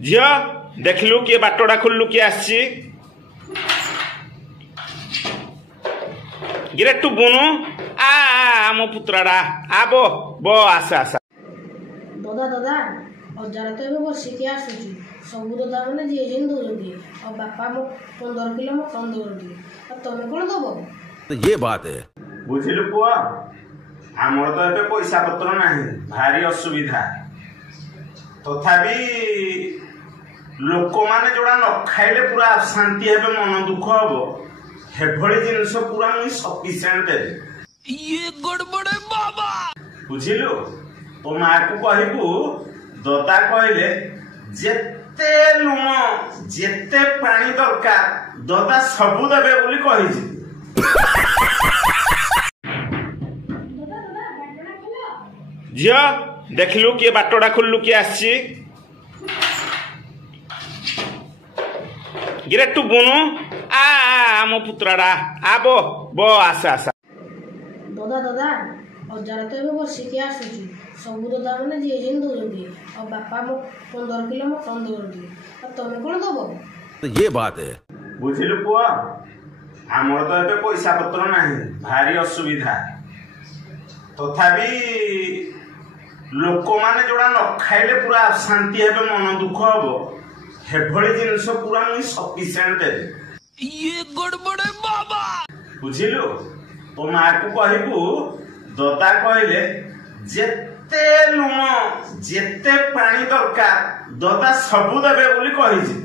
झियो देखलु किए बाटोड़ा खुल्लु किए आसी गिरे टू बुनु आ मो पुत्राड़ा आ बो आस आस दादा दादा अजार तो एबे बसिकी आसुची सबू दादा मैंने जी जी दौरान और बापा मो 15 किलो मो कम दौरान तमें कौन दब ये बात है बुझिलु पुआ आमर तो एबे पैसा पत्र नाही भारी असुविधा तथापि लोक माने जोड़ा न खाइले पूरा शांति हेबे मन दुख हबो हेभଳି जिनस पूरा मुई सफिशिएंट देबे ये गड़बड़े बाबा बुझिलु तो मां को कहिबू ददा कहले जेते लुण जेते पानी दरकार ददा सबु देबे बोली कहिछि झियो देखलु किए बाटोड़ा खुल्लु किए आसी गिरे टू बुनु आ मो पुत्राड़ा आ बो आस आस दादा दादा अजार तो एबे बसिकी आसुची सबू दादा मैंने जी जी दौरान और बापा मो 15 किलो मो कम दौरान तमें कौन दब ये बात है बुझिलु पुआ आमर तो एबे पैसा पत्र नाही भारी असुविधा तथापि लोक माने जोड़ा न खाइले पूरा शांति हेबे मन दुख हबो हेभଳି जिनस पूरा मुई सफिशिएंट देबे ये गड़बड़े बाबा बुझिलु तो मां को कहिबू ददा कहले जेते लुण जेते पानी दरकार ददा सबु देबे बोली कहिछि